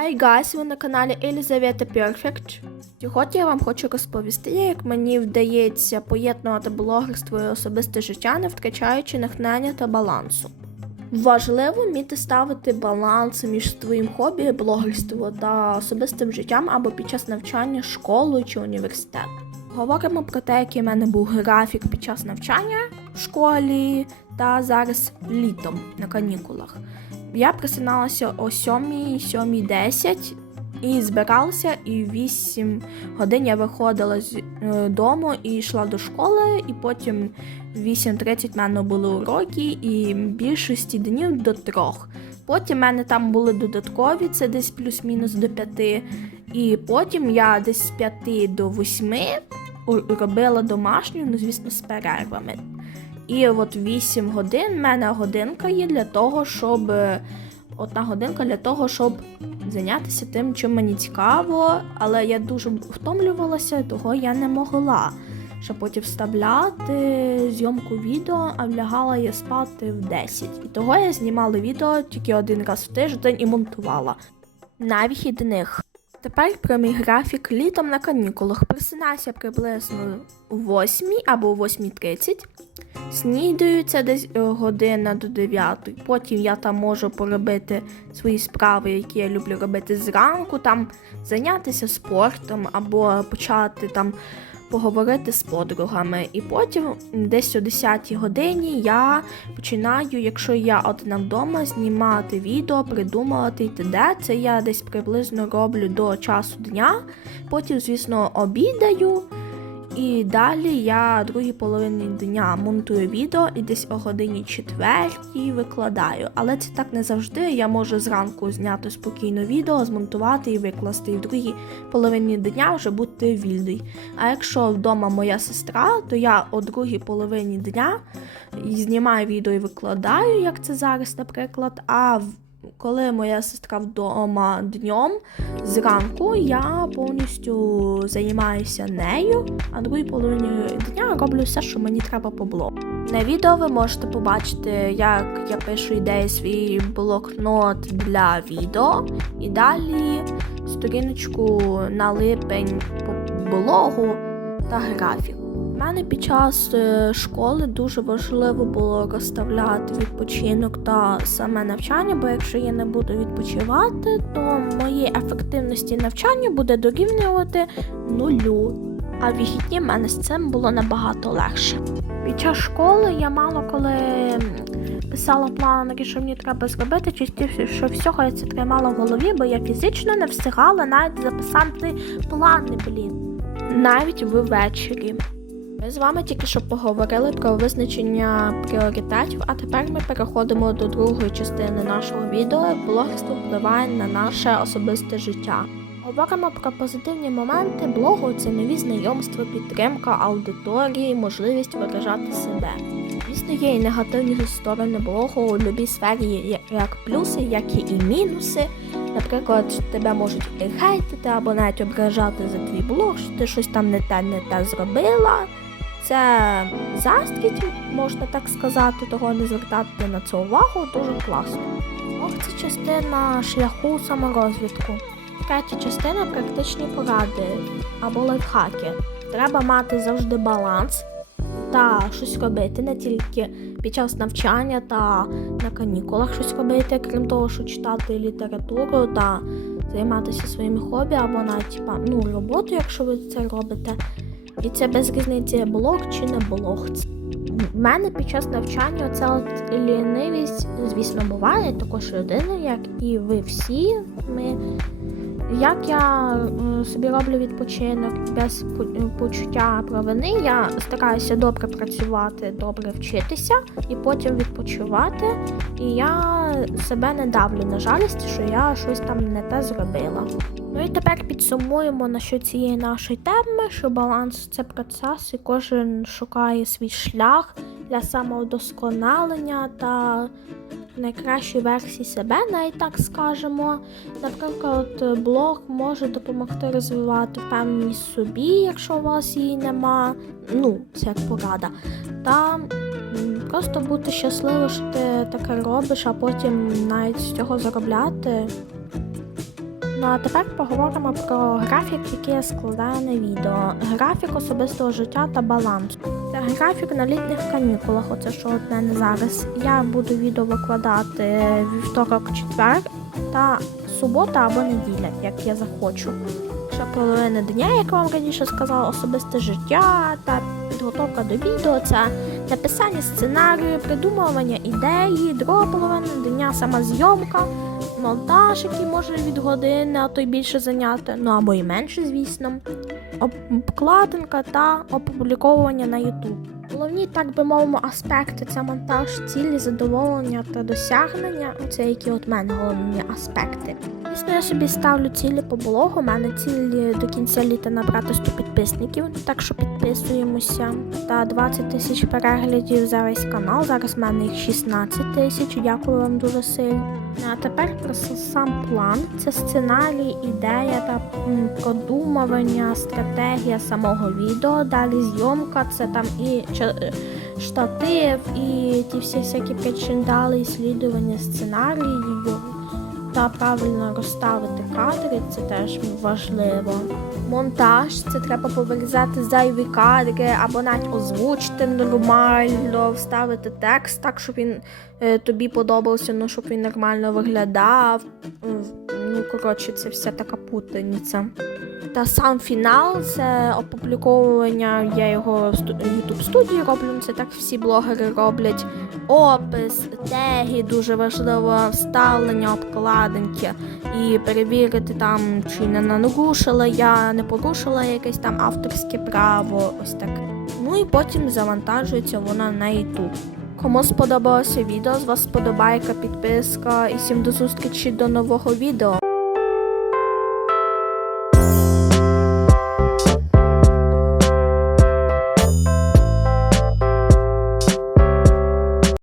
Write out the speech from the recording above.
Hi guys, ви на каналі Елізавета Perfect. Сьогодні я вам хочу розповісти, як мені вдається поєднувати блогерство і особисте життя, не втрачаючи натхнення та балансу. Важливо вміти ставити баланс між твоїм хобі, блогерством та особистим життям або під час навчання школою чи університету. Говоримо про те, який в мене був графік під час навчання в школі та зараз літом на канікулах. Я просиналася о 7, 7.10 і збиралася, і в 8 годин я виходила з е, дому і йшла до школи, і потім в 8.30 в мене були уроки, і більшості днів до трьох. Потім в мене там були додаткові, це десь плюс-мінус до 5. І потім я десь з 5 до 8 у- робила домашню, ну звісно, з перервами. І от 8 годин в мене годинка є для того, щоб одна годинка для того, щоб зайнятися тим, чим мені цікаво, але я дуже втомлювалася, того я не могла. Ще потім вставляти зйомку відео, а лягала я спати в 10. І того я знімала відео тільки один раз в тиждень і монтувала на вихідних. Тепер про мій графік літом на канікулах. Просинаюся приблизно о 8 або о 8.30. Снідаю це десь е, година до 9. Потім я там можу поробити свої справи, які я люблю робити зранку, там зайнятися спортом або почати там поговорити з подругами. І потім десь о 10 годині я починаю, якщо я одна вдома, знімати відео, придумувати і т.д. Це я десь приблизно роблю до часу дня. Потім, звісно, обідаю. І далі я другій половині дня монтую відео і десь о годині четвертій викладаю. Але це так не завжди. Я можу зранку зняти спокійно відео, змонтувати і викласти, і в другій половині дня вже бути вільний. А якщо вдома моя сестра, то я о другій половині дня знімаю відео і викладаю, як це зараз, наприклад. А коли моя сестра вдома днем, зранку я повністю займаюся нею, а другій половині дня роблю все, що мені треба по блогу. На відео ви можете побачити, як я пишу ідеї свій блокнот для відео, і далі сторіночку на липень по блогу та графік. Мене під час е, школи дуже важливо було розставляти відпочинок та саме навчання, бо якщо я не буду відпочивати, то моїй ефективності навчання буде дорівнювати нулю. А в вихідні мене з цим було набагато легше. Під час школи я мало коли писала план, що мені треба зробити, частіше що всього я це тримала в голові, бо я фізично не встигала навіть записати плани, блін. Навіть ввечері. Ми з вами тільки що поговорили про визначення пріоритетів, а тепер ми переходимо до другої частини нашого відео. Блогерство впливає на наше особисте життя. Говоримо про позитивні моменти блогу це нові знайомства, підтримка аудиторії, можливість виражати себе. Звісно, є і негативні сторони блогу у будь-якій сфері як плюси, як і мінуси. Наприклад, тебе можуть хейтити або навіть ображати за твій блог, що ти щось там не те, не те зробила. Це застрість, можна так сказати, того не звертати на це увагу дуже класно. Блог це частина шляху саморозвитку. Третя частина практичні поради або лайфхаки. Треба мати завжди баланс та щось робити, не тільки під час навчання та на канікулах щось робити, крім того, що читати літературу та займатися своїми хобі або навіть ну, роботу, якщо ви це робите. І це без різниці блог чи не блог. В мене під час навчання ця лінивість, звісно, буває також людина, як і ви всі. Ми як я е, собі роблю відпочинок без почуття провини, я стараюся добре працювати, добре вчитися і потім відпочивати. І я себе не давлю на жалість, що я щось там не те зробила. Ну і тепер підсумуємо на що цієї нашої теми, що баланс це процес, і кожен шукає свій шлях для самовдосконалення та найкращої версії себе, навіть так скажемо. Наприклад, блог може допомогти розвивати впевненість собі, якщо у вас її нема. Ну, це як порада. Та просто бути щасливим, що ти таке робиш, а потім навіть з цього заробляти. Ну а тепер поговоримо про графік, який я складаю на відео. Графік особистого життя та балансу. Це графік на літніх канікулах, оце що от мене зараз. Я буду відео викладати вівторок, четвер та субота або неділя, як я захочу. Ще половина дня, як вам раніше сказала, особисте життя та підготовка до відео. Це написання сценарію, придумування ідеї, друга половина дня сама зйомка, монтаж, який може від години, а то й більше зайняти, ну або й менше, звісно, обкладинка та опубліковування на YouTube. Головні, так би мовимо, аспекти це монтаж, цілі, задоволення та досягнення. Це які от мене головні аспекти. Звісно, я собі ставлю цілі по блогу. У мене цілі до кінця літа набрати 100 підписників, так що підписуємося. Та 20 тисяч переглядів за весь канал. Зараз в мене їх 16 тисяч. Дякую вам дуже сильно. А тепер про сам план. Це сценарій, ідея та продумування, стратегія самого відео. Далі зйомка, це там і штатив, і ті всі всякі причиндали, слідування сценарію та правильно розставити кадри, це теж важливо. Монтаж це треба повирізати зайві кадри або навіть озвучити нормально, вставити текст так, щоб він е, тобі подобався, ну щоб він нормально виглядав. Ну, коротше, це вся така путаниця. Та сам фінал це опубліковування. Я його в YouTube студії роблю. Це так всі блогери роблять. Опис, теги дуже важливо, вставлення, обкладинки і перевірити там, чи не нарушила я, не порушила якесь там авторське право. Ось так. Ну і потім завантажується вона на YouTube. Кому сподобалося відео, з вас сподобайка, підписка і всім до зустрічі до нового відео.